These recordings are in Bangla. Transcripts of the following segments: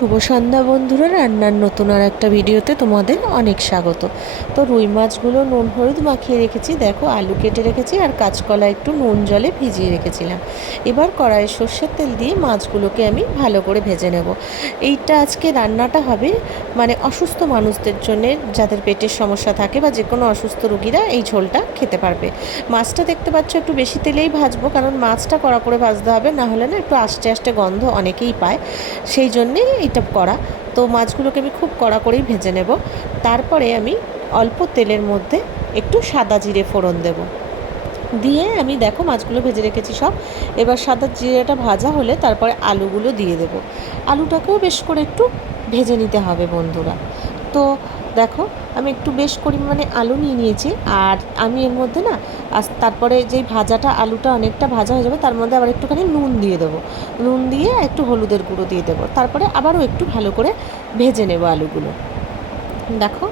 শুভ সন্ধ্যা বন্ধুরা, রান্নার নতুন আর একটা ভিডিওতে তোমাদের অনেক স্বাগত। তো রুই মাছগুলো নুন হলুদ মাখিয়ে রেখেছি, দেখো আলু কেটে রেখেছি আর কাঁচকলা একটু নুন জলে ভিজিয়ে রেখেছিলাম। এবার কড়াইয়ে সর্ষের তেল দিয়ে মাছগুলোকে আমি ভালো করে ভেজে নেব। এইটা আজকে রান্নাটা হবে মানে অসুস্থ মানুষদের জন্য, যাদের পেটের সমস্যা থাকে বা যে কোনো অসুস্থ রুগীরা এই ঝোলটা খেতে পারবে। মাছটা দেখতে পাচ্ছ একটু বেশি তেলেই ভাজবো, কারণ মাছটা কড়া করে ভাজতে হবে, না হলে না একটু আস্তে আস্তে গন্ধ অনেকেই পায়। সেই জন্যেই এটা করা। তো মাছগুলোকে আমি খুব কড়া করেই ভেজে নেব। তারপরে আমি অল্প তেলের মধ্যে একটু সাদা জিরে ফোড়ন দেব। দিয়ে আমি দেখো মাছগুলো ভেজে রেখেছি সব। এবার সাদা জিরেটা ভাজা হলে তারপরে আলুগুলো দিয়ে দেব। আলুটাকেও বেশ করে একটু ভেজে নিতে হবে বন্ধুরা। তো দেখো, আমি একটু বেশ পরিমাণে আলু নিয়ে নিয়েছি, আর আমি এর মধ্যে না তারপরে যেই ভাজাটা, আলুটা অনেকটা ভাজা হয়ে যাবে, তার মধ্যে আবার একটুখানি নুন দিয়ে দেবো। নুন দিয়ে একটু হলুদের গুঁড়ো দিয়ে দেবো। তারপরে আবারও একটু ভালো করে ভেজে নেব আলুগুলো। দেখো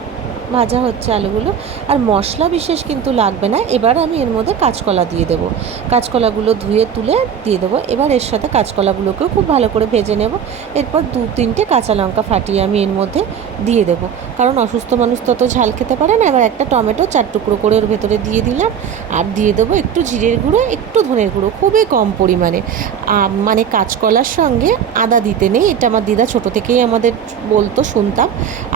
ভাজা হচ্ছে আলুগুলো। আর মশলা বিশেষ কিন্তু লাগবে না। এবার আমি এর মধ্যে কাঁচকলা দিয়ে দেবো। কাঁচকলাগুলো ধুয়ে তুলে দিয়ে দেবো। এবার এর সাথে কাঁচকলাগুলোকেও খুব ভালো করে ভেজে নেব। এরপর দু তিনটে কাঁচা লঙ্কা ফাটিয়ে আমি এর মধ্যে দিয়ে দেবো। কারণ অসুস্থ মানুষ তত ঝাল খেতে পারে না। এবার একটা টমেটো চার টুকরো করে ওর ভেতরে দিয়ে দিলাম। আর দিয়ে দেবো একটু জিরের গুঁড়ো, একটু ধনের গুঁড়ো। খুবই কম পরিমাণে। মানে কাঁচকলার সঙ্গে আদা দিতে নেই। এটা আমার দিদা ছোটো থেকেই আমাদের বলতো, শুনতাম।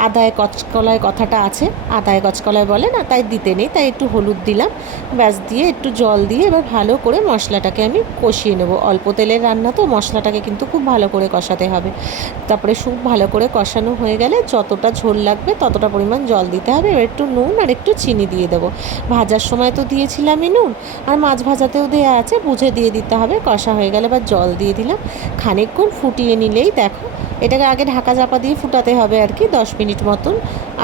আদায় কচকলায় কথাটা আছে। আদায় কচকলায় বলে, না, তাই দিতে নেই, তাই একটু হলুদ দিলাম, ব্যাস দিয়ে একটু জল দিয়ে এবার ভালো করে মশলাটাকে আমি কষিয়ে নেব। অল্প তেলের রান্না তো, মশলাটাকে কিন্তু খুব ভালো করে কষাতে হবে। তারপরে খুব ভালো করে কষানো হয়ে গেলে যতটা ঝোল লাগবে ততটা পরিমাণ জল দিতে হবে। এবার একটু নুন আর একটু চিনি দিয়ে দেবো। ভাজার সময় তো দিয়েছিলামই নুন, আর মাছ ভাজাতেও দেওয়া আছে, বুঝে দিয়ে দিতে হবে। কষা হয়ে গেলে এবার জল দিয়ে দিলাম। খানিকক্ষণ ফুটিয়ে নিলেই দেখো, এটাকে আগে ঢাকা চাপা দিয়ে ফুটাতে হবে আর কি, দশ মিনিট মতন।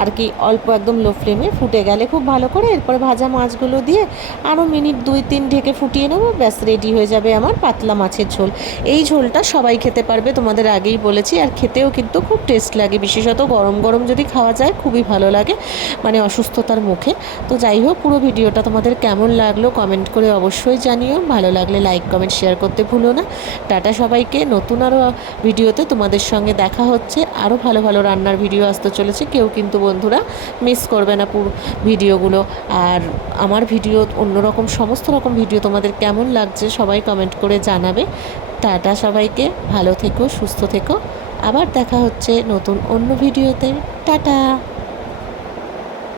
আর কি অল্প একদম লো ফ্লেমে ফুটে গেলে খুব ভালো করে। এরপরে ভাজা মাছগুলো দিয়ে আরও মিনিট দুই তিন ঢেকে ফুটিয়ে নেব, ব্যাস রেডি হয়ে যাবে আমার পাতলা মাছের ঝোল। এই ঝোলটা সবাই খেতে পারবে, তোমাদের আগেই বলেছি, আর খেতেও কিন্তু খুব টেস্ট লাগে। বিশেষত গরম গরম যদি খাওয়া যায়, খুবই ভালো লাগে মানে অসুস্থতার মুখে। তো যাই হোক, পুরো ভিডিওটা তোমাদের কেমন লাগল কমেন্ট করে অবশ্যই জানিও। ভালো লাগলে লাইক কমেন্ট শেয়ার করতে ভুলো না। টাটা সবাইকে, নতুন আরও ভিডিওতে তোমাদের সঙ্গে দেখা হচ্ছে। আরও ভালো ভালো রান্নার ভিডিও আসতে চলেছে। কেউ কিন্তু বন্ধুরা মিস করবে না পুরো ভিডিওগুলো। আর আমার ভিডিও অন্যরকম, সমস্ত রকম ভিডিও তোমাদের কেমন লাগছে সবাই কমেন্ট করে জানাবে। টাটা সবাইকে, ভালো থেকো, সুস্থ থেকো। আবার দেখা হচ্ছে নতুন অন্য ভিডিওতে। টাটা!